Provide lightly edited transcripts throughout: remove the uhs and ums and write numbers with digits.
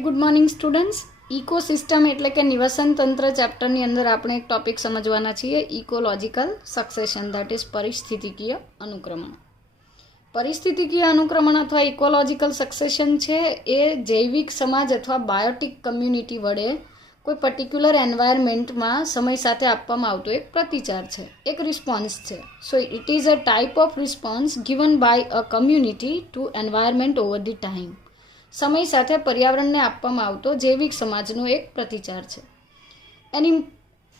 Very good morning students. Ecosystem એટલે કે નિવસન તંત્ર ચેપ્ટરની અંદર આપણે એક ટોપિક સમજવાના છીએ, ઇકોલોજીકલ સક્સેશન, દેટ ઇઝ પરિસ્થિતિકીય અનુક્રમણ. પરિસ્થિતિકીય અનુક્રમણ અથવા ઇકોલોજીકલ સક્સેશન છે એ જૈવિક સમાજ અથવા બાયોટિક કમ્યુનિટી વડે કોઈ પર્ટિક્યુલર એન્વાયરમેન્ટમાં સમય સાથે આપવામાં આવતો એક પ્રતિચાર છે, એક રિસ્પોન્સ છે. So it is a type of response given by a community to environment over the time. સમય સાથે પર્યાવરણને આપવામાં આવતો જૈવિક સમાજનો એક પ્રતિચાર છે. An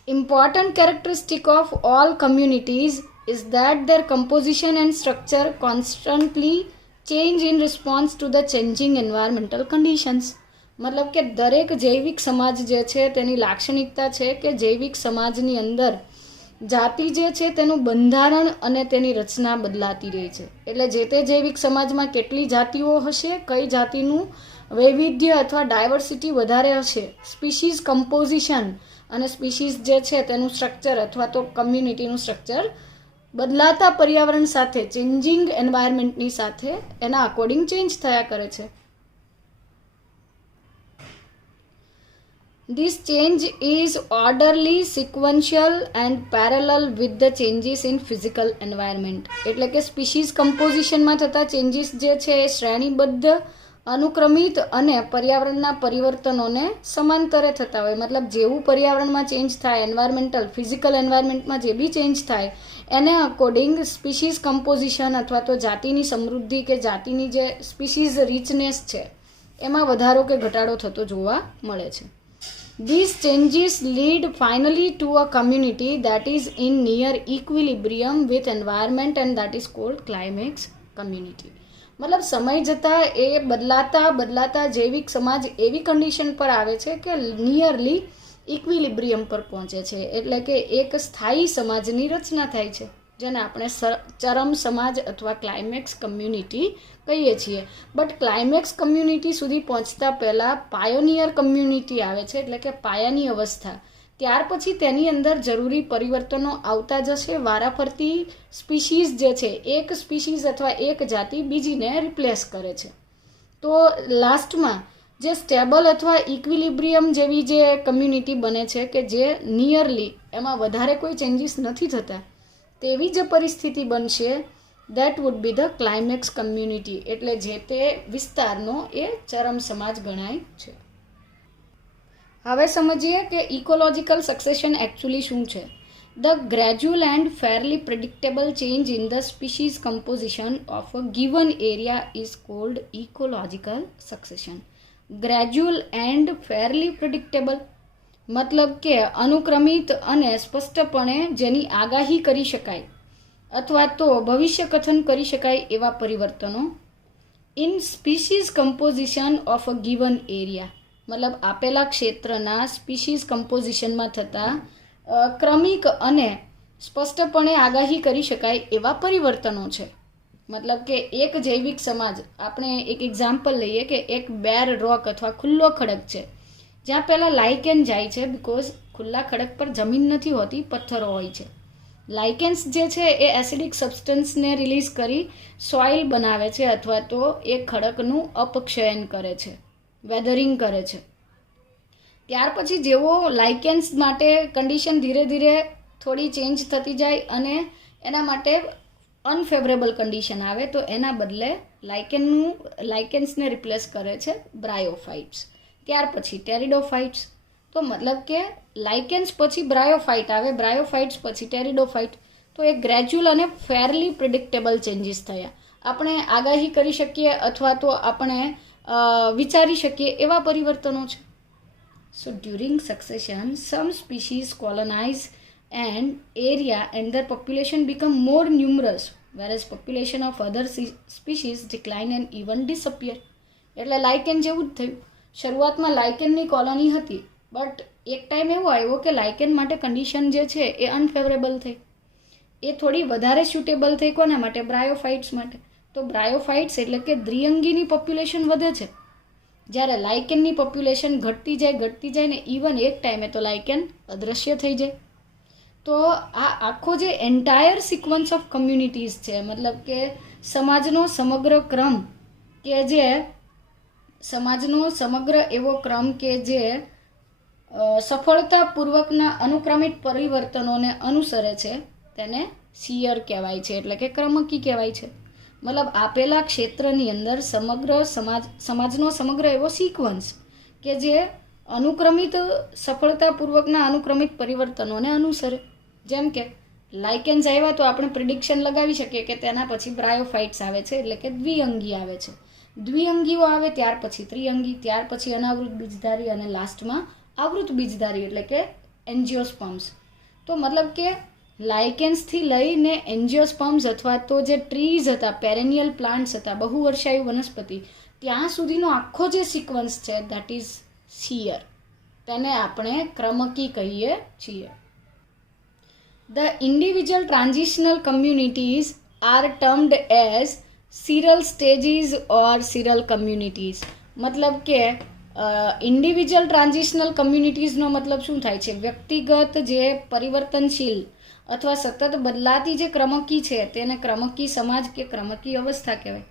important characteristic of all communities is that their composition and structure constantly change in response to the changing environmental conditions. મતલબ કે દરેક જૈવિક સમાજ જે છે તેની લાક્ષણિકતા છે કે જૈવિક સમાજની અંદર જાતિ જે છે તેનું બંધારણ અને તેની રચના બદલાતી રહે છે. એટલે જે તે જૈવિક સમાજમાં કેટલી જાતિઓ હશે, કઈ જાતિનું વૈવિધ્ય અથવા ડાયવર્સિટી વધારે હશે, સ્પીશીઝ કમ્પોઝિશન અને સ્પીશીઝ જે છે તેનું સ્ટ્રક્ચર અથવા તો કમ્યુનિટીનું સ્ટ્રક્ચર બદલાતા પર્યાવરણ સાથે, ચેન્જિંગ એન્વાયરમેન્ટની સાથે એના અકોર્ડિંગ ચેન્જ થયા કરે છે. This change is orderly, sequential and parallel with the changes in physical environment. એટલે કે સ્પીશીઝ કમ્પોઝિશનમાં થતા ચેન્જીસ જે છે એ શ્રેણીબદ્ધ, અનુક્રમિત અને પર્યાવરણના પરિવર્તનોને સમાંતરે થતા હોય. મતલબ જેવું પર્યાવરણમાં ચેન્જ થાય, એન્વાયરમેન્ટલ ફિઝિકલ એન્વાયરમેન્ટમાં જે બી ચેન્જ થાય એને અકોર્ડિંગ સ્પીશીઝ કમ્પોઝિશન અથવા તો જાતિની સમૃદ્ધિ કે જાતિની જે સ્પીશીઝ રિચનેસ છે એમાં વધારો કે ઘટાડો થતો જોવા મળે છે. These changes lead finally to a community that is in near equilibrium with environment and that is called climax community. મતલબ સમય જતાં એ બદલાતા જૈવિક સમાજ એવી કન્ડિશન પર આવે છે કે નિયરલી ઇક્વિલિબ્રિયમ પર પહોંચે છે. એટલે કે એક સ્થાયી સમાજની રચના થાય છે જેને આપણે ચરમ સમાજ અથવા ક્લાઇમેક્સ કમ્યુનિટી કહીએ છીએ. બટ ક્લાઇમેક્સ કમ્યુનિટી સુધી પહોંચતા પહેલાં પાયોનિયર કમ્યુનિટી આવે છે, એટલે કે પાયાની અવસ્થા. ત્યાર પછી તેની અંદર જરૂરી પરિવર્તનો આવતા જશે. વારાફરતી સ્પીશીઝ જે છે, એક સ્પીશીઝ અથવા એક જાતિ બીજીને રિપ્લેસ કરે છે. તો લાસ્ટમાં જે સ્ટેબલ અથવા ઇક્વિલિબ્રિયમ જેવી જે કમ્યુનિટી બને છે કે જે નિયરલી એમાં વધારે કોઈ ચેન્જીસ નથી થતા તેવી જે પરિસ્થિતિ બનશે, that would B the climax community. એટલે જે તે વિસ્તારનો એ ચરમ સમાજ ગણાય છે. હવે સમજીએ કે ઇકોલોજીકલ સક્સેશન એકચ્યુઅલી શું છે. The gradual and fairly predictable change in the species composition of a given area is called ecological succession. Gradual and fairly predictable મતલબ કે અનુક્રમિત અને સ્પષ્ટપણે જેની આગાહી કરી શકાય અથવા તો ભવિષ્ય કથન કરી શકાય એવા પરિવર્તનો in species composition of a given area. મતલબ આપેલા ક્ષેત્રના સ્પીશીઝ કમ્પોઝિશનમાં થતા ક્રમિક અને સ્પષ્ટપણે આગાહી કરી શકાય એવા પરિવર્તનો છે. મતલબ કે એક જૈવિક સમાજ, આપણે એક એક્ઝામ્પલ લઈએ કે એક બેર રોક અથવા ખુલ્લો ખડક છે જ્યાં પહેલાં લાઇકેન જાય છે, બિકોઝ ખુલ્લા ખડક પર જમીન નથી હોતી, પથ્થરો હોય છે. લાઇકેન્સ જે છે એ એસિડિક સબસ્ટન્સને રિલીઝ કરી સોઇલ બનાવે છે અથવા તો એ ખડકનું અપક્ષયન કરે છે, વેધરિંગ કરે છે. ત્યાર પછી જેવો લાઇકેન્સ માટે કન્ડિશન ધીરે ધીરે થોડી ચેન્જ થતી જાય અને એના માટે અનફેવરેબલ કન્ડિશન આવે તો એના બદલે લાઇકેન્સને રિપ્લેસ કરે છે બ્રાયોફાઇટ્સ. ત્યાર પછી ટેરિડોફાઇટ્સ. તો મતલબ કે લાઇકેન્સ પછી બ્રાયોફાઇટ આવે, બ્રાયોફાઇટ્સ પછી ટેરિડોફાઇટ. તો એ ગ્રેજ્યુઅલ અને ફેરલી પ્રિડિક્ટેબલ ચેન્જીસ થયા. આપણે આગાહી કરી શકીએ અથવા તો આપણે વિચારી શકીએ એવા પરિવર્તનો છે. So during succession some species colonise and area and their population become more numerous whereas population of other species decline and even disappear. એટલે લાઇકેન જેવું જ થયું. શરૂઆતમાં લાઇકેનની કોલોની હતી, બટ એક ટાઈમ એવો આવ્યો કે લાઇકેન માટે કન્ડિશન જે છે એ અનફેવરેબલ થઈ. એ થોડી વધારે સ્યુટેબલ થઈ કોના માટે? બ્રાયોફાઇટ્સ માટે. તો બ્રાયોફાઇટ્સ એટલે કે દ્વિઅંગીની પોપ્યુલેશન વધે છે, જ્યારે લાઇકેનની પોપ્યુલેશન ઘટતી જાય ને ઇવન એક ટાઈમે તો લાઇકેન અદૃશ્ય થઈ જાય. તો આ આખો જે એન્ટાયર સિક્વન્સ ઓફ કમ્યુનિટીઝ છે, મતલબ કે સમાજનો સમગ્ર ક્રમ કે જે સમાજનો સમગ્ર એવો ક્રમ કે જે સફળતાપૂર્વકના અનુક્રમિત પરિવર્તનોને અનુસરે છે તેને સિયર કહેવાય છે, એટલે કે ક્રમકી કહેવાય છે. મતલબ આપેલા ક્ષેત્રની અંદર સમાજનો સમગ્ર એવો સિક્વન્સ કે જે અનુક્રમિત સફળતાપૂર્વકના અનુક્રમિત પરિવર્તનોને અનુસરે. જેમ કે લાઇકેન્સ આવ્યા તો આપણે પ્રિડિક્શન લગાવી શકીએ કે તેના પછી બ્રાયોફાઇટ્સ આવે છે, એટલે કે દ્વિઅંગી આવે છે. દ્વિઅંગીઓ આવે ત્યાર પછી ત્રિઅંગી, ત્યાર પછી અનાવૃત બીજધારી અને લાસ્ટમાં આવૃત બીજધારી એટલે કે એન્જિયોસ્પર્મ્સ. તો મતલબ કે લાઇકેન્સથી લઈને એન્જિયોસ્પર્મ્સ અથવા તો જે ટ્રીઝ હતા, પેરેનિયલ પ્લાન્ટ્સ હતા, બહુવર્ષાયુ વનસ્પતિ, ત્યાં સુધીનો આખો જે સિક્વન્સ છે દેટ ઇઝ સિયર. તેને આપણે ક્રમકી કહીએ છીએ. The individual transitional communities are termed as seral stages or seral communities. મતલબ કે ઇન્ડિવિજ્યુઅલ ટ્રાન્ઝિશનલ કમ્યુનિટીઝનો મતલબ શું થાય છે? વ્યક્તિગત જે પરિવર્તનશીલ અથવા સતત બદલાતી જે ક્રમકી છે તેને ક્રમકી સમાજ કે ક્રમકી અવસ્થા કહેવાય.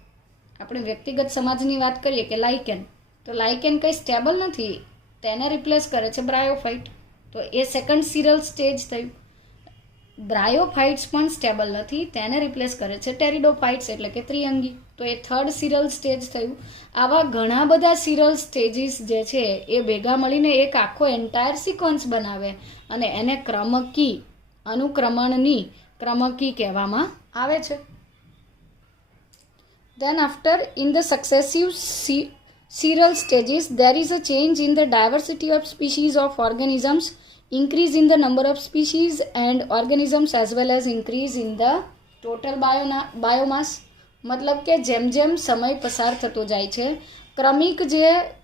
આપણે વ્યક્તિગત સમાજની વાત કરીએ કે લાઇકેન, તો લાઇકેન કંઈ સ્ટેબલ નથી, તેને રિપ્લેસ કરે છે બ્રાયોફાઇટ, તો એ સેકન્ડ સિરલ સ્ટેજ થયું. બ્રાયોફાઇટ્સ પણ સ્ટેબલ નથી, તેને રિપ્લેસ કરે છે ટેરિડોફાઇટ્સ એટલે કે ત્રિઅંગી, તો એ થર્ડ સિરલ સ્ટેજ થયું. આવા ઘણા બધા સિરલ સ્ટેજીસ જે છે એ ભેગા મળીને એક આખો એન્ટાયર સિક્વન્સ બનાવે અને એને ક્રમકી, અનુક્રમણની ક્રમકી કહેવામાં આવે છે. Then after, in the successive seral stages, there is a change in the diversity of species of organisms, increase in the number of species and organisms as well as increase in the total biomass. મતલબ કે જેમ જેમ સમય પસાર થતો જાય છે,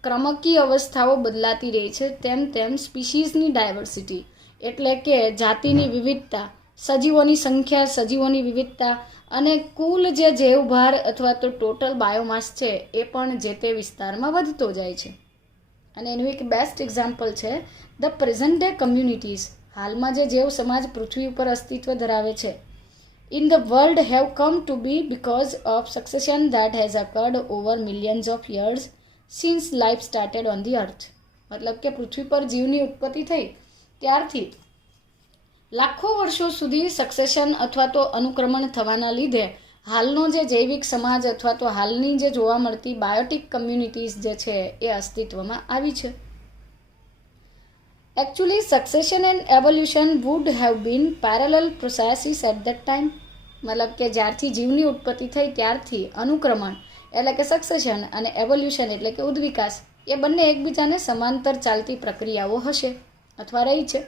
ક્રમકી અવસ્થાઓ બદલાતી રહે છે, તેમ તેમ સ્પીસીઝની ડાયવર્સિટી એટલે કે જાતિની વિવિધતા, સજીવોની સંખ્યા, સજીવોની વિવિધતા અને કુલ જે જૈવભાર અથવા તો ટોટલ બાયોમાસ છે એ પણ જે તે વિસ્તારમાં વધતો જાય છે. અને એનું એક બેસ્ટ એક્ઝામ્પલ છે ધ પ્રેઝન્ટ ડે કમ્યુનિટીઝ. હાલમાં જે જૈવ સમાજ પૃથ્વી ઉપર અસ્તિત્વ ધરાવે છે, in the world have come to be because of succession that has occurred over millions of years since life started on the earth. મતલબ કે પૃથ્વી પર જીવની ઉત્પત્તિ થઈ ત્યારથી લાખો વર્ષો સુધી સક્સેશન અથવા તો અનુક્રમણ થવાના લીધે હાલનો જે જૈવિક સમાજ અથવા તો હાલની જે જોવા મળતી બાયોટિક કમ્યુનિટીઝ જે છે એ અસ્તિત્વમાં આવી છે. Actually succession and evolution would have been parallel processes at that time. મતલબ કે જ્યારથી જીવની ઉત્પત્તિ થઈ ત્યારથી અનુક્રમણ એટલે કે સક્સેશન અને એવોલ્યુશન એટલે કે ઉદ્વિકાસ એ બંને એકબીજાને સમાંતર ચાલતી પ્રક્રિયાઓ હશે અથવા રહી છે.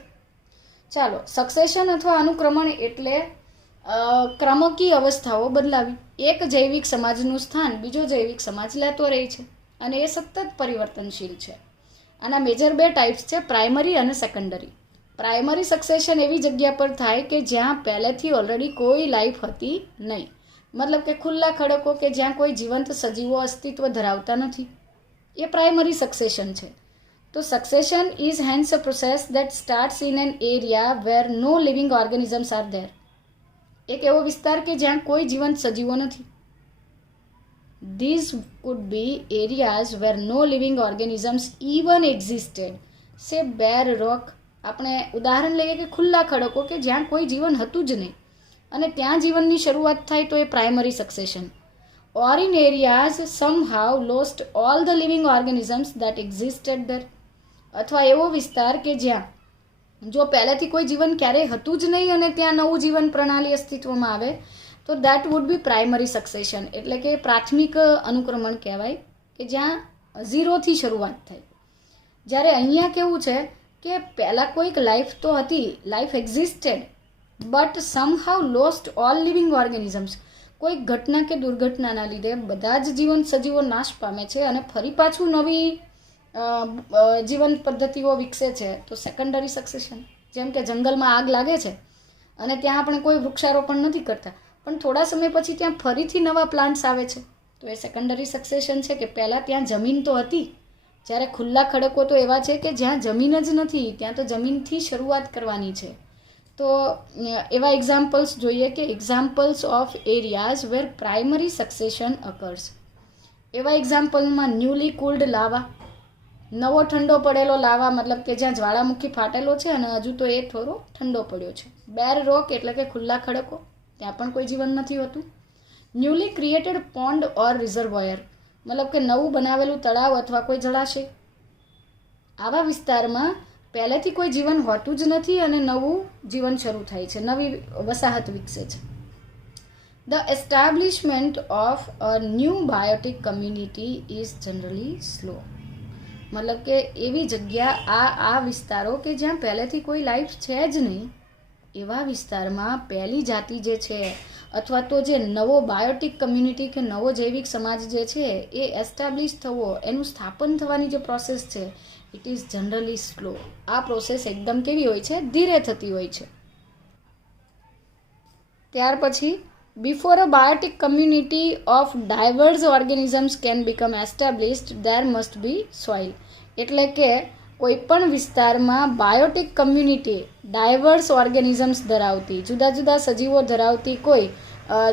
ચાલો, સક્સેશન અથવા અનુક્રમણ એટલે ક્રમકી અવસ્થાઓ બદલાવી. એક જૈવિક સમાજનું સ્થાન બીજો જૈવિક સમાજ લેતો રહે છે અને એ સતત પરિવર્તનશીલ છે. આના મેજર બે ટાઈપ્સ છે, પ્રાઇમરી અને સેકન્ડરી. પ્રાઇમરી સક્સેશન એવી જગ્યા પર થાય કે જ્યાં પહેલેથી ઓલરેડી કોઈ લાઈફ હતી નહીં, મતલબ કે ખુલ્લા ખડકો કે જ્યાં કોઈ જીવંત સજીવો અસ્તિત્વ ધરાવતા નથી, એ પ્રાઇમરી સક્સેશન છે. તો succession is hence a process that starts in an area where no living organisms are there. એક એવો વિસ્તાર કે જ્યાં કોઈ જીવંત સજીવો નથી. These could be areas where no living organisms even existed. Say bare rock. આપણે ઉદાહરણ લઈએ કે ખુલ્લા ખડકો કે જ્યાં કોઈ જીવન હતું જ નહીં અને ત્યાં જીવનની શરૂઆત થાય તો એ primary succession. Or in areas somehow lost all the living organisms that existed there. અથવા એવો વિસ્તાર કે જ્યાં જો પહેલેથી કોઈ જીવન ક્યારેય હતું જ નહીં અને ત્યાં નવું જીવન પ્રણાલી અસ્તિત્વમાં આવે તો that would B primary succession, એટલે કે પ્રાથમિક અનુક્રમણ કહેવાય કે જ્યાં ઝીરોથી શરૂઆત થાય. જ્યારે અહીંયા કેવું છે કે પહેલાં કોઈક લાઈફ તો હતી, life existed but સમહાઉ lost all living organisms. કોઈક ઘટના કે દુર્ઘટનાના લીધે બધા જ જીવંત સજીવો નાશ પામે છે અને ફરી પાછું નવી જીવન પદ્ધતિઓ વિકસે છે, તો સેકન્ડરી સક્સેશન. જેમ કે જંગલમાં આગ લાગે છે અને ત્યાં આપણે કોઈ વૃક્ષારોપણ નથી કરતા, પણ થોડા સમય પછી ત્યાં ફરીથી નવા પ્લાન્ટ્સ આવે છે, તો એ સેકન્ડરી સક્સેશન છે કે પહેલાં ત્યાં જમીન તો હતી. જ્યારે ખુલ્લા ખડકો તો એવા છે કે જ્યાં જમીન જ નથી, ત્યાં તો જમીનથી શરૂઆત કરવાની છે. તો એવા એક્ઝામ્પલ્સ જોઈએ કે examples of areas where primary succession occurs. એવા એક્ઝામ્પલમાં ન્યૂલી કુલ્ડ લાવા, નવો ઠંડો પડેલો લાવા, મતલબ કે જ્યાં જ્વાળામુખી ફાટેલો છે અને હજુ તો એ થોડો ઠંડો પડ્યો છે. બેર રોક એટલે કે ખુલ્લા ખડકો, ત્યાં પણ કોઈ જીવન નથી હોતું. ન્યૂલી ક્રિએટેડ પોન્ડ ઓર રિઝર્વોયર, મતલબ કે નવું બનાવેલું તળાવ અથવા કોઈ જળાશય. આવા વિસ્તારમાં પહેલેથી કોઈ જીવન હોતું જ નથી અને નવું જીવન શરૂ થાય છે, નવી વસાહત વિકસે છે. The establishment of a new biotic community is generally slow. મતલબ કે એવી જગ્યા આ વિસ્તારો કે જ્યાં પહેલેથી કોઈ લાઈફ છે જ નહીં, એવા વિસ્તારમાં પહેલી જાતિ જે છે અથવા તો જે નવો બાયોટિક કમ્યુનિટી કે નવો જૈવિક સમાજ જે છે એ એસ્ટાબ્લિશ થવો, એનું સ્થાપન થવાની જે પ્રોસેસ છે, ઇટ ઇઝ જનરલી સ્લો. આ પ્રોસેસ એકદમ કેવી હોય છે? ધીરે થતી હોય છે. ત્યાર પછી before a biotic community of diverse organisms can become established there must be soil. એટલે કે કોઈ પણ વિસ્તારમાં બાયોટિક કમ્યુનિટી ડાયવર્સ ઓર્ગેનિઝમ્સ ધરાવતી, જુદા જુદા સજીવો ધરાવતી કોઈ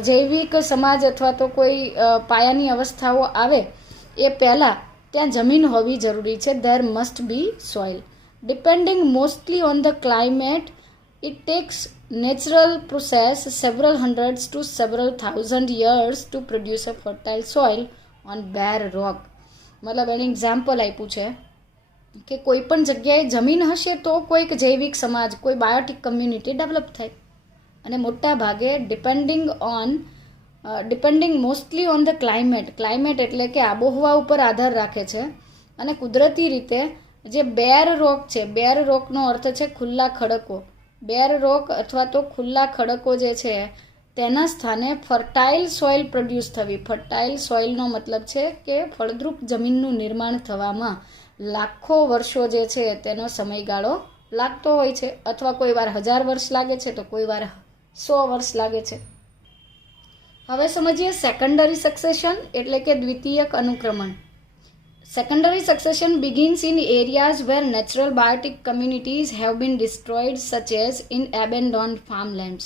જૈવિક સમાજ અથવા તો કોઈ પાયાની અવસ્થાઓ આવે એ પહેલાં ત્યાં જમીન હોવી જરૂરી છે. There must be soil. Depending mostly on the climate, it takes natural process several hundreds to several thousand years to produce a fertile soil on bare rock. મતલબ એને એક્ઝામ્પલ આપ્યું છે કે કોઈ પણ જગ્યાએ જમીન હશે તો કોઈક જૈવિક સમાજ, કોઈ બાયોટિક કમ્યુનિટી ડેવલપ થાય. અને મોટા ભાગે depending mostly on the climate એટલે કે આબોહવા ઉપર આધાર રાખે છે. અને કુદરતી રીતે જે બેર રોક છે, બેર રોકનો અર્થ છે ખુલ્લા ખડકો. બેર રોક અથવા તો ખુલ્લા ખડકો જે છે તેના સ્થાને ફર્ટાઇલ સોઇલ પ્રોડ્યુસ થવી. ફર્ટાઇલ સોઇલનો મતલબ છે કે ફળદ્રુપ જમીનનું નિર્માણ થવામાં લાખો વર્ષો જે છે તેનો સમયગાળો લાગતો હોય છે, અથવા કોઈ વાર 1000 વર્ષ લાગે છે તો કોઈ વાર 100 વર્ષ લાગે છે. હવે સમજીએ સેકન્ડરી સક્સેશન એટલે કે દ્વિતીયક અનુક્રમણ. Secondary succession begins in areas where natural biotic communities have been destroyed, such as in abandoned farmlands.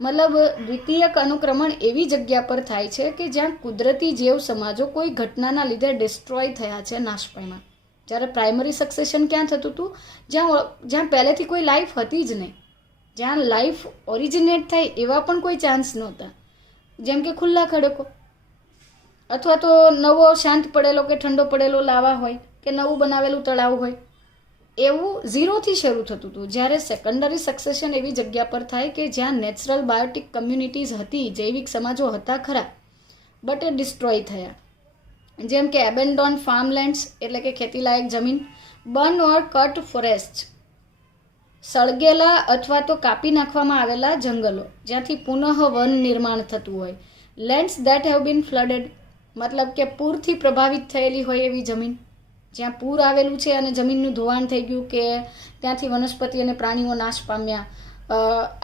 મતલબ દ્વિતીયક અનુક્રમણ એવી જગ્યા પર થાય છે કે જ્યાં કુદરતી જીવ સમાજો કોઈ ઘટનાના લીધે ડિસ્ટ્રોય થયા છે, નાશ પામ્યા. જ્યારે પ્રાઇમરી સક્સેશન ક્યાં થતું હતું? જ્યાં પહેલેથી કોઈ લાઈફ હતી જ નહીં, જ્યાં લાઈફ ઓરિજિનેટ થાય એવા પણ કોઈ ચાન્સ નહોતા, જેમ કે ખુલ્લા ખડકો અથવા તો નવો શાંત પડેલો કે ઠંડો પડેલો લાવા હોય કે નવું બનાવેલું તળાવ હોય, એવું ઝીરોથી શરૂ થતું હતું. જ્યારે સેકન્ડરી સક્સેશન એવી જગ્યા પર થાય કે જ્યાં નેચરલ બાયોટિક કમ્યુનિટીઝ હતી, જૈવિક સમાજો હતા ખરા, બટ એ ડિસ્ટ્રોય થયા. જેમ કે એબેન્ડોન ફાર્મલેન્ડ્સ એટલે કે ખેતીલાયક જમીન, બર્ન ઓર કટ ફોરેસ્ટ સળગેલા અથવા તો કાપી નાખવામાં આવેલા જંગલો જ્યાંથી પુનઃ વન નિર્માણ થતું હોય. લેન્ડ્સ ધેટ હેવ બીન ફ્લડેડ મતલબ કે પૂરથી પ્રભાવિત થયેલી હોય એવી જમીન, જ્યાં પૂર આવેલું છે અને જમીનનું ધોવાણ થઈ ગયું કે ત્યાંથી વનસ્પતિ અને પ્રાણીઓ નાશ પામ્યા,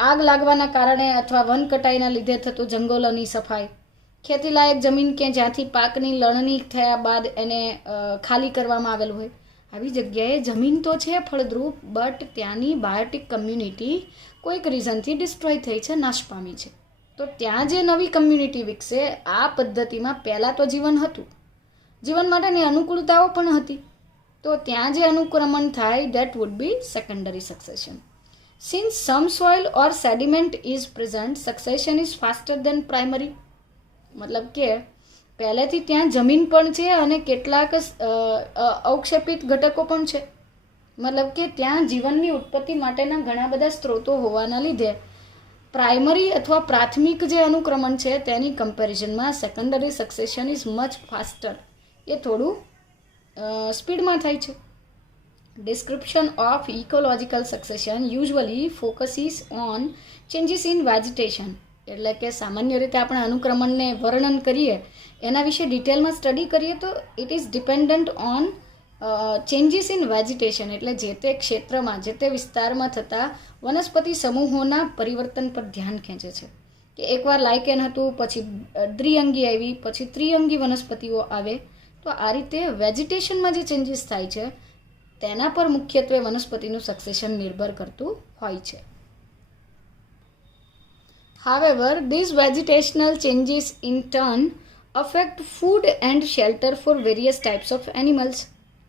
આગ લાગવાના કારણે અથવા વન કટાઈના લીધે થતું જંગલોની સફાઈ, ખેતીલાયક જમીન કે જ્યાંથી પાકની લણણી થયા બાદ એને ખાલી કરવામાં આવેલું હોય. આવી જગ્યાએ જમીન તો છે ફળદ્રુપ, બટ ત્યાંની બાયોટિક કમ્યુનિટી કોઈક રીઝનથી ડિસ્ટ્રોય થઈ છે, નાશ પામી છે. તો ત્યાં જે નવી કમ્યુનિટી વિકસે, આ પદ્ધતિમાં પહેલાં તો જીવન હતું, જીવન માટેની અનુકૂળતાઓ પણ હતી, તો ત્યાં જે અનુક્રમણ થાય that would be secondary succession. Since some soil or sediment is present, succession is faster than primary. મતલબ કે પહેલેથી ત્યાં જમીન પણ છે અને કેટલાક અવક્ષેપિત ઘટકો પણ છે. મતલબ કે ત્યાં જીવનની ઉત્પત્તિ માટેના ઘણા બધા સ્ત્રોતો હોવાના લીધે પ્રાઇમરી અથવા પ્રાથમિક જે અનુક્રમણ છે તેની કમ્પેરિઝનમાં secondary succession is much faster, એ થોડું સ્પીડમાં થાય છે. Description of ecological succession usually focuses on changes in vegetation. એટલે કે સામાન્ય રીતે આપણે અનુક્રમણને વર્ણન કરીએ, એના વિશે ડિટેલમાં સ્ટડી કરીએ તો it is dependent on changes in vegetation, એટલે જે તે ક્ષેત્રમાં, જે તે વિસ્તારમાં થતા વનસ્પતિ સમૂહોના પરિવર્તન પર ધ્યાન ખેંચે છે. કે એકવાર લાઇકેન હતું, પછી દ્વિઅંગી આવી, પછી ત્રિઅંગી વનસ્પતિઓ આવે. તો આ રીતે વેજીટેશનમાં જે ચેન્જીસ થાય છે તેના પર મુખ્યત્વે વનસ્પતિનું સક્સેશન નિર્ભર કરતું હોય છે. However, these vegetational changes in turn affect food and shelter four various types of animals.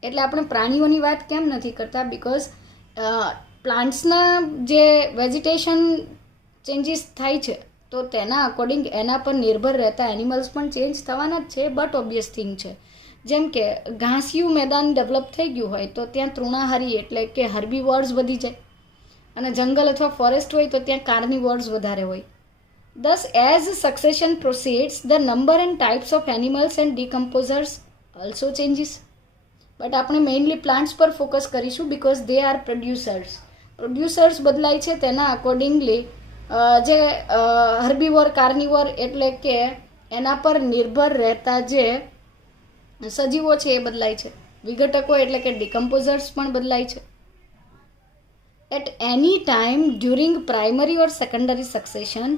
એટલે આપણે પ્રાણીઓની વાત કેમ નથી કરતા? બિકોઝ પ્લાન્ટ્સના જે વેજીટેશન ચેન્જીસ થાય છે તો તેના અકોર્ડિંગ એના પર નિર્ભર રહેતા એનિમલ્સ પણ ચેન્જ થવાના જ છે. બટ ઓબ્વિયસ થિંગ છે. જેમ કે ઘાસિયું મેદાન ડેવલપ થઈ ગયું હોય તો ત્યાં તૃણાહારી એટલે કે હર્બીવોર્સ વધી જાય, અને જંગલ અથવા ફોરેસ્ટ હોય તો ત્યાં કાર્નિવોર્સ વધારે હોય. Thus, as succession proceeds, the number and types of animals and decomposers also changes. But આપણે મેઇનલી પ્લાન્ટ્સ પર ફોકસ કરીશું because they are producers. Producers બદલાય છે તેના અકોર્ડિંગલી જે હર્બીવોર કાર્નિવોર એટલે કે એના પર નિર્ભર રહેતા જે સજીવો છે એ બદલાય છે. વિઘટકો એટલે કે ડિકમ્પોઝર્સ પણ બદલાય છે. At any time during primary or secondary succession,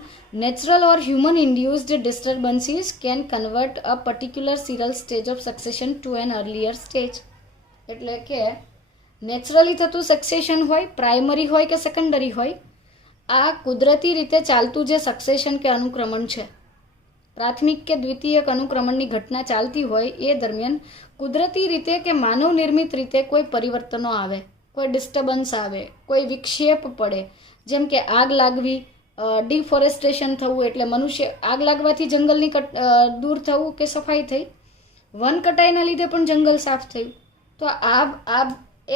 natural or human-induced disturbances can convert a particular serial stage of succession to an earlier stage. એટલે કે નેચરલી થતું સક્સેશન હોય, પ્રાઇમરી હોય કે સેકન્ડરી હોય, આ કુદરતી રીતે ચાલતું જે સક્સેશન કે અનુક્રમણ છે, પ્રાથમિક કે દ્વિતીયક અનુક્રમણની ઘટના ચાલતી હોય એ દરમિયાન કુદરતી રીતે કે માનવ નિર્મિત રીતે કોઈ પરિવર્તનો આવે, કોઈ ડિસ્ટર્બન્સ આવે, કોઈ વિક્ષેપ પડે. જેમ કે આગ લાગવી, ડિફોરેસ્ટેશન થવું એટલે મનુષ્ય આગ લાગવાથી જંગલની દૂર થવું કે સફાઈ થઈ, વન કટાઈના લીધે પણ જંગલ સાફ થયું. તો આ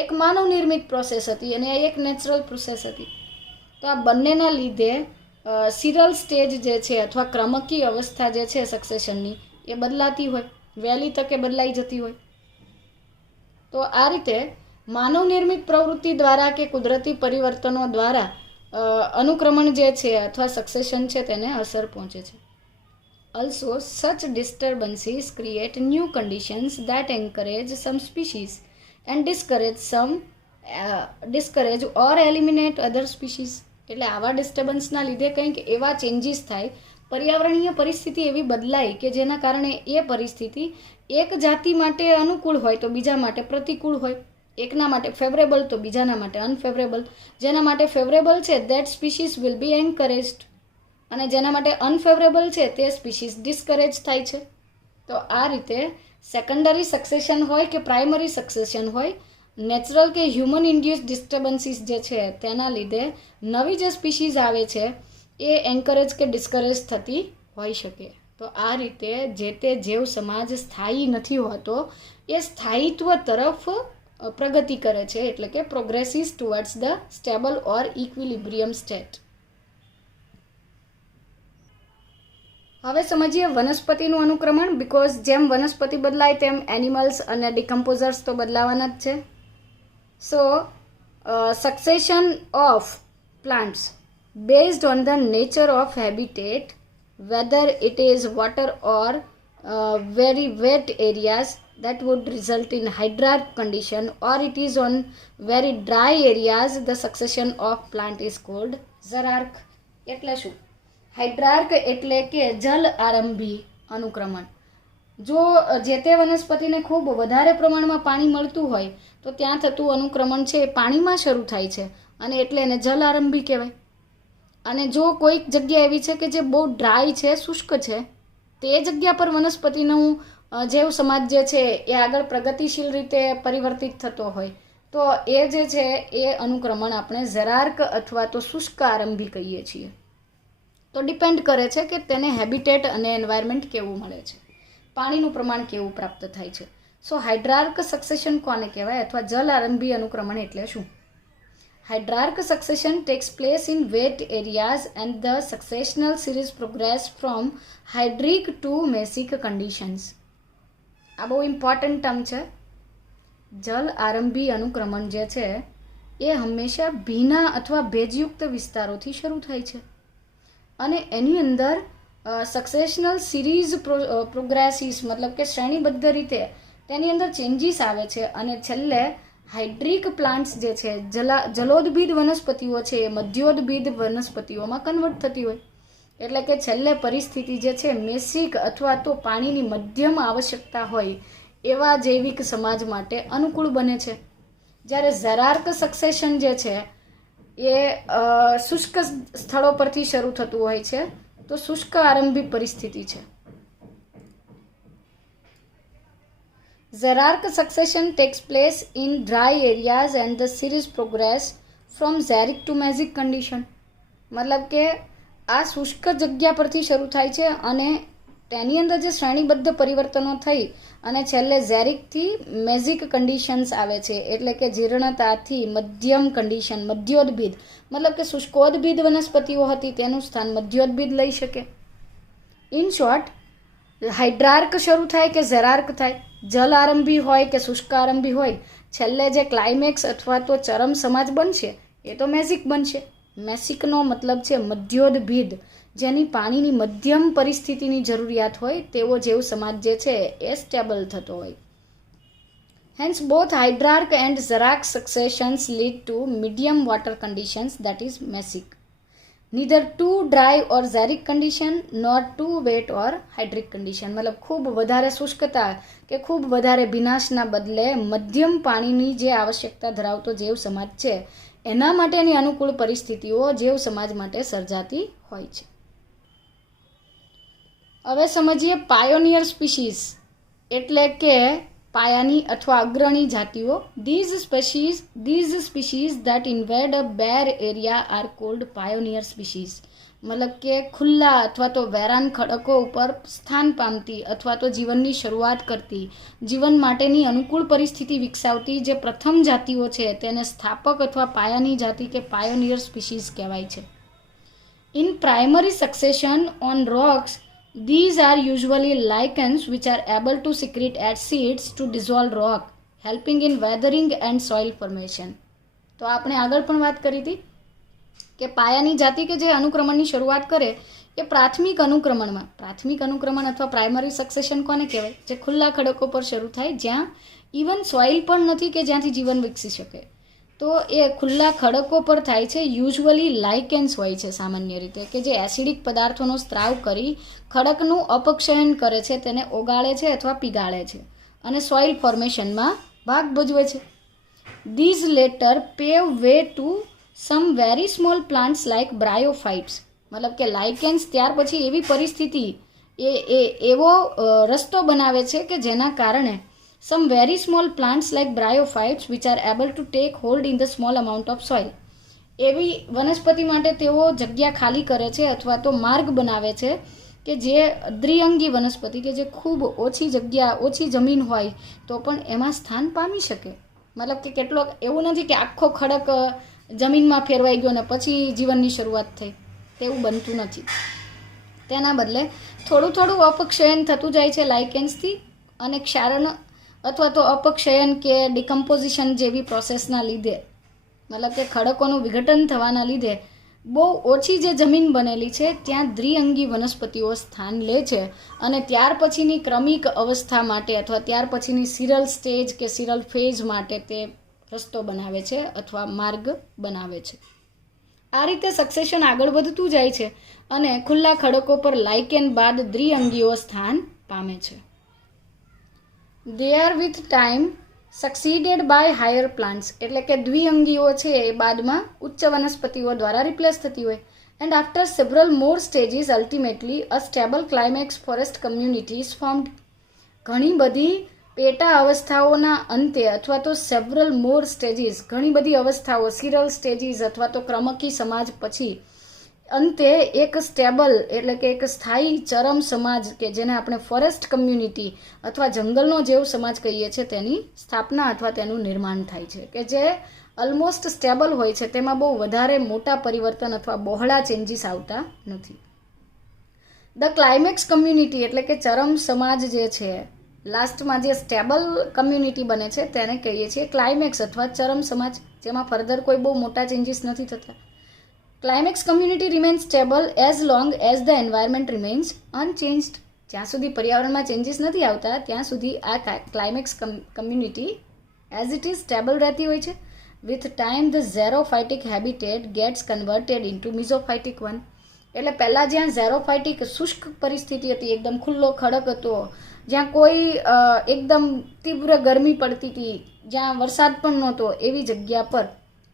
એક માનવ નિર્મિત પ્રોસેસ હતી અને એક નેચરલ પ્રોસેસ હતી. તો આ બંનેના લીધે સિરિયલ સ્ટેજ જે છે અથવા ક્રમકી અવસ્થા જે છે સક્સેશનની એ બદલાતી હોય, વહેલી તકે બદલાઈ જતી હોય. તો આ રીતે માનવ નિર્મિત પ્રવૃત્તિ દ્વારા કે કુદરતી પરિવર્તનો દ્વારા અનુક્રમણ જે છે અથવા સક્સેશન છે તેને અસર પહોંચે છે. Also, such disturbances create new conditions that encourage some species and discourage or eliminate other species. એટલે આવા ડિસ્ટર્બન્સના લીધે કંઈક એવા ચેન્જીસ થાય, પર્યાવરણીય પરિસ્થિતિ એવી બદલાય કે જેના કારણે એ પરિસ્થિતિ એક જાતિ માટે અનુકૂળ હોય તો બીજા માટે પ્રતિકૂળ હોય, એકના માટે ફેવરેબલ તો બીજાના માટે અનફેવરેબલ. જેના માટે ફેવરેબલ છે દેટ સ્પીસીસ વિલ બી એન્કરેજ્ડ, અને જેના માટે અનફેવરેબલ છે તે સ્પીસીસ ડિસ્કરેજ થાય છે. તો આ રીતે સેકન્ડરી સક્સેશન હોય કે પ્રાઇમરી સક્સેશન હોય, નેચરલ કે હ્યુમન ઇન્ડ્યુસ ડિસ્ટર્બન્સીસ જે છે તેના લીધે નવી જે સ્પીસીસ આવે છે એ એન્કરેજ કે ડિસ્કરેજ થતી હોઈ શકે. તો આ રીતે જે તે જેવ સમાજ સ્થાયી નથી હોતો એ સ્થાયિત્વ તરફ પ્રગતિ કરે છે, એટલે કે progresses towards the stable or equilibrium state. હવે સમજીએ વનસ્પતિનું અનુક્રમણ. બિકોઝ જેમ વનસ્પતિ બદલાય તેમ એનિમલ્સ અને ડિકમ્પોઝર્સ તો બદલાવાના જ છે. So succession of plants based on the nature of habitat, whether it is water or very wet areas, that would result in hydrarch condition, or it is on very dry areas, the succession of plant is called zerarch. એટલે શું? હાઇડ્રાર્ક એટલે કે જલ આરંભી અનુક્રમણ. જો જે તે વનસ્પતિને ખૂબ વધારે પ્રમાણમાં પાણી મળતું હોય તો ત્યાં થતું અનુક્રમણ છે એ પાણીમાં શરૂ થાય છે અને એટલે એને જલ આરંભી કહેવાય. અને જો કોઈક જગ્યા એવી છે કે જે બહુ ડ્રાય છે, શુષ્ક છે, તે જગ્યા પર વનસ્પતિનું જેવ સમાજ જે છે એ આગળ પ્રગતિશીલ રીતે પરિવર્તિત થતો હોય તો એ જે છે એ અનુક્રમણ આપણે ઝેરાર્ક અથવા તો શુષ્ક આરંભી કહીએ છીએ. તો ડિપેન્ડ કરે છે કે તેને હેબિટેટ અને એન્વાયરમેન્ટ કેવું મળે છે, પાણીનું પ્રમાણ કેવું પ્રાપ્ત થાય છે. સો હાઇડ્રાર્ક સક્સેશન કોને કહેવાય અથવા જલ આરંભી અનુક્રમણ એટલે શું? Hydrarch succession takes place in wet areas and the successional series progress from hydric to mesic conditions. આ બહુ ઇમ્પોર્ટન્ટ ટર્મ છે. જલ આરંભી અનુક્રમણ જે છે એ હંમેશા ભીના અથવા ભેજયુક્ત વિસ્તારોથી શરૂ થાય છે અને એની અંદર સક્સેશનલ સિરીઝ પ્રોગ્રેસિસ મતલબ કે શ્રેણીબદ્ધ રીતે તેની અંદર ચેન્જીસ આવે છે અને છેલ્લે હાઇડ્રિક પ્લાન્ટ્સ જે છે જલોદભીદ વનસ્પતિઓ છે એ મધ્યોદભીદ વનસ્પતિઓમાં કન્વર્ટ થતી હોય. એટલે કે છેલ્લે પરિસ્થિતિ જે છે મેસિક અથવા તો પાણીની મધ્યમ આવશ્યકતા હોય એવા જૈવિક સમાજ માટે અનુકૂળ બને છે. જ્યારે ઝેરાર્ક સક્સેશન જે છે એ શુષ્ક સ્થળો પરથી શરૂ થતું હોય છે તો શુષ્ક આરંભી પરિસ્થિતિ છે. Xerarch succession takes place in dry areas and the series progress from xeric to mesic condition. મતલબ કે આ શુષ્ક જગ્યા પરથી શરૂ થાય છે અને તેની અંદર જે શ્રેણીબદ્ધ પરિવર્તનો થઈ અને છેલ્લે ઝેરિકથી મેઝિક કન્ડિશન્સ આવે છે, એટલે કે જીર્ણતાથી મધ્યમ કન્ડિશન, મધ્યોદભિદ. મતલબ કે શુષ્કોદભિદ વનસ્પતિઓ હતી તેનું સ્થાન મધ્યોદભિદ લઈ શકે. ઇન શોર્ટ, હાઇડ્રાર્ક શરૂ થાય કે ઝેરાર્ક થાય, જલ આરંભી હોય કે શુષ્ક આરંભી હોય, છેલ્લે જે ક્લાઇમેક્સ અથવા તો ચરમ સમાજ બનશે એ તો મેઝિક બનશે. મેસિકનો મતલબ છે મધ્યોદભિદ, જેની પાણીની મધ્યમ પરિસ્થિતિની જરૂરિયાત હોય તેવો જેવ સમાજ જે છે એ સ્ટેબલ થતો હોય. Hence both hydrarch and xerarch successions lead to medium water conditions, that is mesic. neither too dry or xeric condition nor too wet or hydric condition. મતલબ ખૂબ વધારે શુષ્કતા કે ખૂબ વધારે ભીનાશના બદલે મધ્યમ પાણીની જે આવશ્યકતા ધરાવતો જેવ સમાજ છે એના માટેની અનુકૂળ પરિસ્થિતિઓ જેવ સમાજ માટે સર્જાતી હોય છે. હવે સમજીએ પાયોનિયર સ્પીસીસ એટલે કે પાયાની અથવા અગ્રણી જાતિઓ. These species that invade a bare area are called pioneer species. મતલબ કે ખુલ્લા અથવા તો વેરાન ખડકો ઉપર સ્થાન પામતી અથવા તો જીવનની શરૂઆત કરતી, જીવન માટેની અનુકૂળ પરિસ્થિતિ વિકસાવતી જે પ્રથમ જાતિઓ છે તેને સ્થાપક અથવા પાયાની જાતિ કે પાયોનિયર સ્પીસીસ કહેવાય છે. In primary succession on rocks, these are usually lichens which are able to secrete acids to dissolve rock, helping in weathering and soil formation. તો આપણે આગળ પણ વાત કરી હતી કે પાયાની જાતિ કે જે અનુક્રમણની શરૂઆત કરે એ પ્રાથમિક અનુક્રમણ અથવા પ્રાઇમરી સક્સેશન કોને કહેવાય? જે ખુલ્લા ખડકો પર શરૂ થાય, જ્યાં ઇવન સોઇલ પણ નથી કે જ્યાંથી જીવન વિકસી શકે. તો એ ખુલ્લા ખડકો પર થાય છે. યુઝ્યુઅલી લાઇકેન્સ હોય છે સામાન્ય રીતે, કે જે એસિડિક પદાર્થોનો સ્ત્રાવ કરી ખડકનું અપક્ષયન કરે છે, તેને ઓગાળે છે અથવા પીગાળે છે અને સોઇલ ફોર્મેશનમાં ભાગ ભજવે છે. These later pave way to some very small plants like bryophytes. મતલબ કે લાઇકેન્સ ત્યાર પછી એવી પરિસ્થિતિ એવો રસ્તો બનાવે છે કે જેના કારણે some very small plants like bryophytes which are able to take hold in the small amount of soil. એવી વનસ્પતિ માટે તેઓ જગ્યા ખાલી કરે છે અથવા તો માર્ગ બનાવે છે કે જે દ્વિઅંગી વનસ્પતિ કે જે ખૂબ ઓછી જગ્યા, ઓછી જમીન હોય તો પણ એમાં સ્થાન પામી શકે. મતલબ કે કેટલોક એવું નથી કે આખો ખડક જમીનમાં ફેરવાઈ ગયો ને પછી જીવનની શરૂઆત થઈ, તેવું બનતું નથી. તેના બદલે થોડું થોડું અપક્ષયન થતું જાય છે લાઇકેન્સથી અને ક્ષારણ અથવા તો અપક્ષયન કે ડિકમ્પોઝિશન જેવી પ્રોસેસના લીધે, મતલબ કે ખડકોનું વિઘટન થવાના લીધે બહુ ઓછી જે જમીન બનેલી છે ત્યાં દ્વિઅંગી વનસ્પતિઓ સ્થાન લે છે અને ત્યાર પછીની ક્રમિક અવસ્થા માટે અથવા ત્યાર પછીની સિરલ સ્ટેજ કે સિરલ ફેઝ માટે તે રસ્તો બનાવે છે અથવા માર્ગ બનાવે છે. આ રીતે સક્સેશન આગળ વધતું જાય છે અને ખુલ્લા ખડકો પર લાઇકેન બાદ દ્વિઅંગીઓ સ્થાન પામે છે. They are with time succeeded by higher plants. એટલે કે દ્વિઅંગીઓ છે એ બાદમાં ઉચ્ચ વનસ્પતિઓ દ્વારા રિપ્લેસ થતી હોય. And after several more stages, ultimately a stable climax forest community is formed. ઘણી બધી પેટા અવસ્થાઓના અંતે અથવા તો several more stages, ઘણી બધી અવસ્થાઓ, સિરલ સ્ટેજીસ અથવા તો ક્રમકી સમાજ પછી અંતે એક સ્ટેબલ એટલે કે એક સ્થાયી ચરમ સમાજ કે જેને આપણે ફોરેસ્ટ કમ્યુનિટી અથવા જંગલનો જેવ સમાજ કહીએ છીએ તેની સ્થાપના અથવા તેનું નિર્માણ થાય છે, કે જે ઓલમોસ્ટ સ્ટેબલ હોય છે, તેમાં બહુ વધારે મોટા પરિવર્તન અથવા બહોળા ચેન્જીસ આવતા નથી. ધ ક્લાઇમેક્સ કમ્યુનિટી એટલે કે ચરમ સમાજ જે છે, લાસ્ટમાં જે સ્ટેબલ કમ્યુનિટી બને છે તેને કહીએ છીએ ક્લાઇમેક્સ અથવા ચરમ સમાજ, જેમાં ફર્ધર કોઈ બહુ મોટા ચેન્જીસ નથી થતા. Climax community remains stable as long as the environment remains unchanged. જ્યાં સુધી પર્યાવરણમાં ચેન્જીસ નથી આવતા ત્યાં સુધી આ climax community as it is stable રહેતી હોય છે. With time the xerophytic habitat gets converted into mesophytic one. એટલે પહેલાં જ્યાં ઝેરોફાઇટિક શુષ્ક પરિસ્થિતિ હતી, એકદમ ખુલ્લો ખડક હતો, જ્યાં કોઈ એકદમ તીવ્ર ગરમી પડતી હતી, જ્યાં વરસાદ પણ નહોતો, એવી જગ્યા પર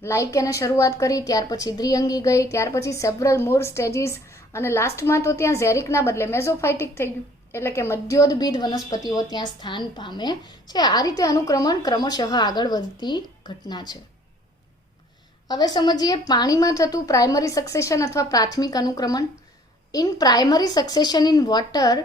લાઇકેને શરૂઆત કરી, ત્યાર પછી દ્વિઅંગી ગઈ, ત્યાર પછી સેવરલ મોર સ્ટેજીસ અને લાસ્ટમાં તો ત્યાં ઝેરિકના બદલે મેઝોફાઇટિક થઈ ગયું. એટલે કે મધ્યોદભિદ વનસ્પતિઓ ત્યાં સ્થાન પામે છે. આ રીતે અનુક્રમણ ક્રમશઃ આગળ વધતી ઘટના છે. હવે સમજીએ પાણીમાં થતું પ્રાઇમરી સક્સેશન અથવા પ્રાથમિક અનુક્રમણ. In primary succession in water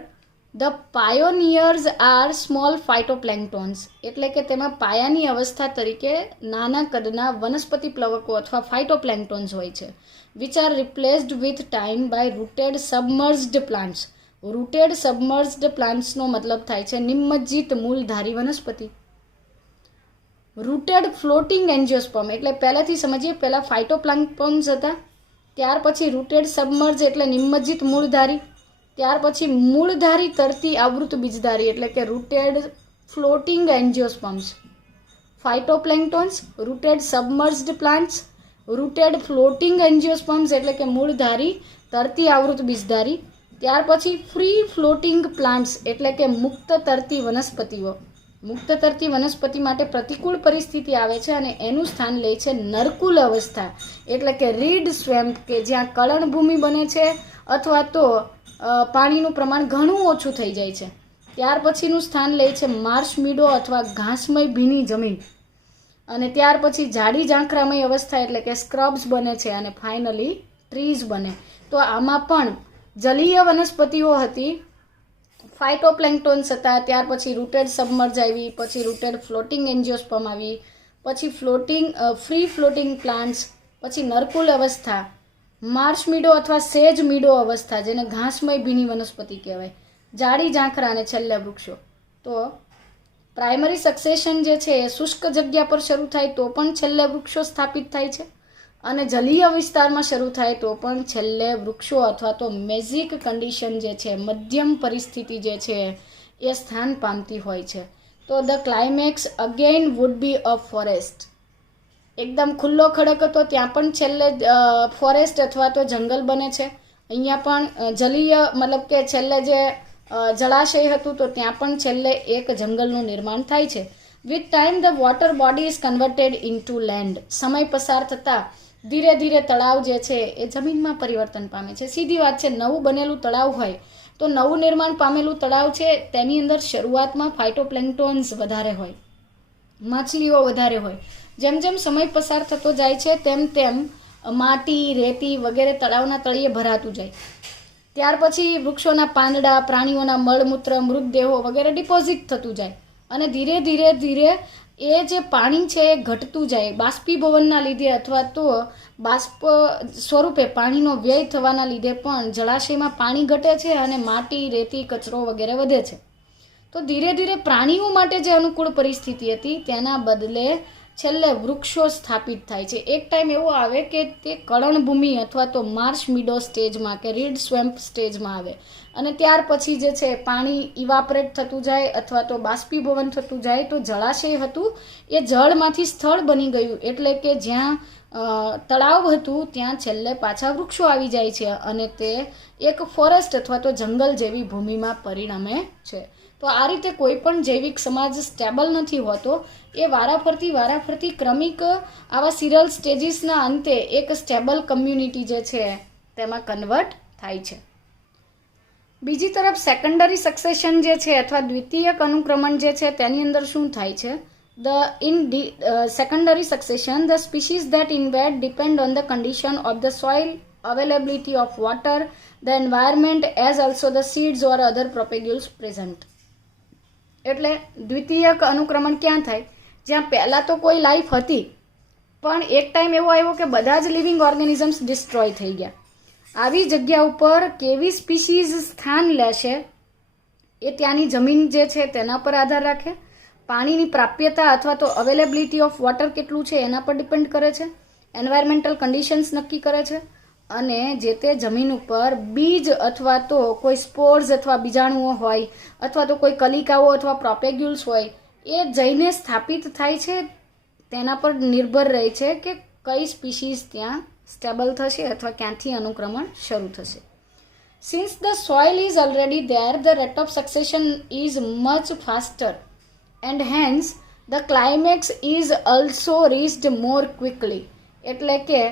the pioneers are small phytoplanktons, એટલે કે તેમાં પાયાની અવસ્થા તરીકે નાના કદના વનસ્પતિ પ્લવકો અથવા ફાઇટોપ્લેન્ક્ટોન્સ હોય છે, which are replaced with time by rooted submerged plants. Rooted submerged પ્લાન્ટ્સનો મતલબ થાય છે નિમજ્જિત મૂળધારી વનસ્પતિ. રૂટેડ ફ્લોટિંગ એન્જિયોસ્પર્મ એટલે પહેલાથી સમજીએ, પહેલાં ફાઇટોપ્લાન્ક્ટોન્સ હતા, ત્યાર પછી રૂટેડ સબમર્જ એટલે નિમજ્જિત મૂળધારી, ત્યાર પછી મૂળધારી તરતી આવૃત બીજધારી એટલે કે rooted floating angiosperms. Phytoplanktons, rooted submerged plants, rooted floating angiosperms એટલે કે મૂળધારી તરતી આવૃત બીજધારી, ત્યાર પછી ફ્રી ફ્લોટિંગ પ્લાન્ટ્સ એટલે કે મુક્ત તરતી વનસ્પતિઓ. મુક્ત તરતી વનસ્પતિ માટે પ્રતિકૂળ પરિસ્થિતિ આવે છે અને એનું સ્થાન લે છે નરકુલ અવસ્થા એટલે કે રીડ સ્વેમ્પ, કે જ્યાં કળણ ભૂમિ બને છે અથવા તો પાણીનું પ્રમાણ ઘણું ઓછું થઈ જાય છે. ત્યાર પછીનું સ્થાન લે છે માર્શ મીડો અથવા ઘાસમય ભીની જમીન, અને ત્યાર પછી જાડી ઝાંખરામય અવસ્થા એટલે કે સ્ક્રબ્સ બને છે, અને ફાઇનલી ટ્રીઝ બને. તો આમાં પણ જલીય વનસ્પતિઓ હતી, ફાઇટોપ્લેન્ક્ટોન્સ હતા, ત્યાર પછી રૂટેડ સબમર્જ આવી, પછી રૂટેડ ફ્લોટિંગ એન્જિયોસ્પર્મ આવી, પછી ફ્રી ફ્લોટિંગ પ્લાન્ટ્સ, પછી નરકુલ અવસ્થા, માર્શ મીડો અથવા સેજ મીડો અવસ્થા જેને ઘાસમય ભીની વનસ્પતિ કહેવાય, જાડી ઝાંખરા અને છેલ્લે વૃક્ષો. તો પ્રાઇમરી સક્સેશન જે છે એ શુષ્ક જગ્યા પર શરૂ થાય તો પણ છેલ્લે વૃક્ષો સ્થાપિત થાય છે, અને જલીય વિસ્તારમાં શરૂ થાય તો પણ છેલ્લે વૃક્ષો અથવા તો મેઝિક કન્ડિશન જે છે, મધ્યમ પરિસ્થિતિ જે છે એ સ્થાન પામતી હોય છે. તો the climax again would be a forest. એકદમ ખુલ્લો ખડક હતો ત્યાં પણ છેલ્લે ફોરેસ્ટ અથવા તો જંગલ બને છે. અહીંયા પણ જલીય મતલબ કે છેલ્લે જે જળાશય હતું તો ત્યાં પણ છેલ્લે એક જંગલનું નિર્માણ થાય છે. With time the water body is converted into land. સમય પસાર થતાં ધીરે ધીરે તળાવ જે છે એ જમીનમાં પરિવર્તન પામે છે. સીધી વાત છે, નવું બનેલું તળાવ હોય તો નવું નિર્માણ પામેલું તળાવ છે તેની અંદર શરૂઆતમાં ફાઇટોપ્લેન્ક્ટોન્સ વધારે હોય, માછલીઓ વધારે હોય. જેમ જેમ સમય પસાર થતો જાય છે તેમ તેમ માટી, રેતી વગેરે તળાવના તળિયે ભરાતું જાય. ત્યાર પછી વૃક્ષોના પાંદડા, પ્રાણીઓના મળમૂત્ર, મૃતદેહો વગેરે ડિપોઝિટ થતું જાય, અને ધીરે ધીરે ધીરે એ જે પાણી છે એ ઘટતું જાય. બાષ્પીભવનના લીધે અથવા તો બાષ્પ સ્વરૂપે પાણીનો વ્યય થવાના લીધે પણ જળાશયમાં પાણી ઘટે છે અને માટી, રેતી, કચરો વગેરે વધે છે. તો ધીરે ધીરે પ્રાણીઓ માટે જે અનુકૂળ પરિસ્થિતિ હતી તેના બદલે છેલ્લે વૃક્ષો સ્થાપિત થાય છે. એક ટાઈમ એવો આવે કે તે કળણભૂમિ અથવા તો માર્શ મીડો સ્ટેજમાં કે રીડ સ્વેમ્પ સ્ટેજમાં આવે, અને ત્યાર પછી જે છે પાણી ઇવાપરેટ થતું જાય અથવા તો બાષ્પીભવન થતું જાય, તો જળાશય હતું એ જળમાંથી સ્થળ બની ગયું, એટલે કે જ્યાં તળાવ હતું ત્યાં છેલ્લે પાછા વૃક્ષો આવી જાય છે અને તે એક ફોરેસ્ટ અથવા તો જંગલ જેવી ભૂમિમાં પરિણમે છે. તો આ રીતે કોઈ પણ જૈવિક સમાજ સ્ટેબલ નથી હોતો, એ વારાફરતી ક્રમિક આવા સિરિયલ સ્ટેજીસના અંતે એક સ્ટેબલ કમ્યુનિટી જે છે તેમાં કન્વર્ટ થાય છે. બીજી તરફ સેકન્ડરી સક્સેશન જે છે અથવા દ્વિતીયક અનુક્રમણ જે છે તેની અંદર શું થાય છે? secondary succession, the species that invade depend on the condition of the soil, availability of water, the environment as also the seeds or other propagules present. એટલે દ્વિતીયક અનુક્રમણ ક્યાં થાય? જ્યાં પહેલા તો કોઈ લાઈફ હતી પણ એક ટાઈમ એવો આવ્યો કે બધા જ લિવિંગ ઓર્ગેનિઝમ્સ ડિસ્ટ્રોય થઈ ગયા. આવી જગ્યા ઉપર કેવી સ્પીસીઝ સ્થાન લેશે એ ત્યાંની જમીન જે છે તેના પર આધાર રાખે, પાણીની પ્રાપ્યતા અથવા તો અવેલેબિલિટી ઓફ વોટર કેટલું છે એના પર ડિપેન્ડ કરે છે, એન્વાયરમેન્ટલ કન્ડિશન્સ નક્કી કરે છે, અને જે તે જમીન ઉપર બીજ અથવા તો કોઈ સ્પોર્સ અથવા બીજાણુઓ હોય અથવા તો કોઈ કલિકાઓ અથવા પ્રોપેગ્યુલ્સ હોય એ જઈને સ્થાપિત થાય છે. તેના પર નિર્ભર રહે છે કે કઈ સ્પીસીઝ ત્યાં સ્ટેબલ થશે અથવા ક્યાંથી અનુક્રમણ શરૂ થશે. Since the soil is already there, the rate of succession is much faster and hence the climax is also reached more quickly. એટલે કે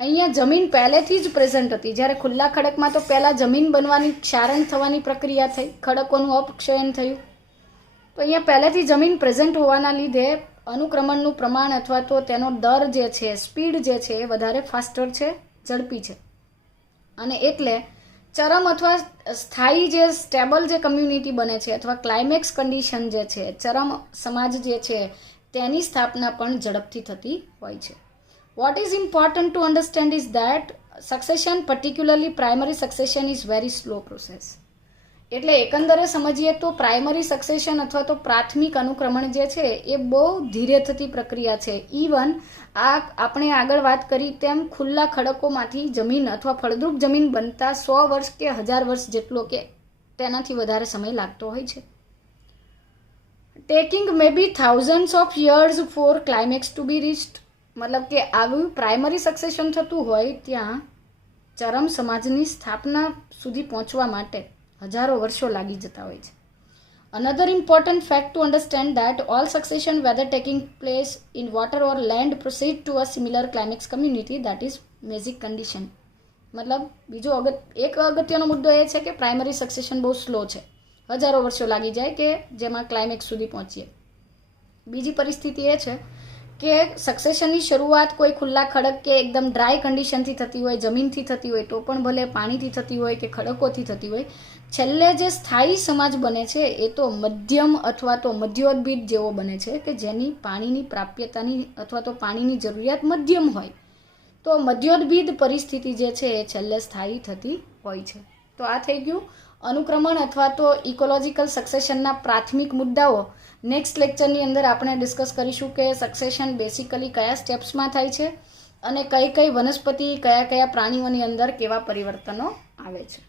અહીંયા જમીન પહેલેથી જ પ્રેઝન્ટ હતી. જ્યારે ખુલ્લા ખડકમાં તો પહેલાં જમીન બનવાની, ક્ષારણ થવાની પ્રક્રિયા થઈ, ખડકોનું અપક્ષયન થયું. તો અહીંયા પહેલેથી જમીન પ્રેઝન્ટ હોવાના લીધે અનુક્રમણનું પ્રમાણ અથવા તો તેનો દર જે છે, સ્પીડ જે છે એ વધારે ફાસ્ટર છે, ઝડપી છે. અને એટલે ચરમ અથવા સ્થાયી જે સ્ટેબલ જે કમ્યુનિટી બને છે અથવા ક્લાઇમેક્સ કન્ડિશન જે છે, ચરમ સમાજ જે છે તેની સ્થાપના પણ ઝડપથી થતી હોય છે. What is important to understand is that succession, particularly primary succession, is very slow process. એટલે એકંદરે સમજીએ તો પ્રાઇમરી સક્સેશન અથવા તો પ્રાથમિક અનુક્રમણ જે છે એ બહુ ધીરે થતી પ્રક્રિયા છે. ઇવન આપણે આગળ વાત કરી તેમ ખુલ્લા ખડકોમાંથી જમીન અથવા ફળદ્રુપ જમીન બનતા 100 વર્ષ કે 1000 વર્ષ જેટલો કે તેનાથી વધારે સમય લાગતો હોય છે. Taking may be thousands of years for climax to be reached. મતલબ કે આવું પ્રાઇમરી સક્સેશન થતું હોય ત્યાં ચરમ સમાજની સ્થાપના સુધી પહોંચવા માટે હજારો વર્ષો લાગી જતા હોય છે. Another important fact to understand that all succession, whether taking place in water or land, proceed to a similar climax community, that is basic condition. મતલબ બીજો એક અગત્યનો મુદ્દો એ છે કે પ્રાઇમરી સક્સેશન બહુ સ્લો છે, હજારો વર્ષો લાગી જાય કે જેમાં ક્લાઇમેક્સ સુધી પહોંચીએ. બીજી પરિસ્થિતિ એ છે કે સક્સેશનની શરૂઆત કોઈ ખુલ્લા ખડક કે એકદમ ડ્રાય કન્ડિશનથી થતી હોય, જમીનથી થતી હોય, તો પણ ભલે પાણીથી થતી હોય કે ખડકોથી થતી હોય. છેલ્લે જે સ્થાયી સમાજ બને છે એ તો મધ્યમ અથવા તો મધ્યોદબીજ જેવો બને છે કે જેની પાણીની પ્રાપ્યતાની અથવા તો પાણીની જરૂરિયાત મધ્યમ હોય. તો મધ્યોદબીજ પરિસ્થિતિ જે છે એ છેલ્લે સ્થાયી થતી હોય છે. તો આ થઈ ગયું અનુક્રમણ અથવા તો ઇકોલોજીકલ સક્સેશનના પ્રાથમિક મુદ્દાઓ. નેક્સ્ટ લેક્ચરની અંદર આપણે ડિસ્કસ કરીશું કે સક્સેશન બેસિકલી કયા સ્ટેપ્સમાં થાય છે અને કઈ કઈ વનસ્પતિ, કયા કયા પ્રાણીઓની અંદર કેવા પરિવર્તનો આવે છે.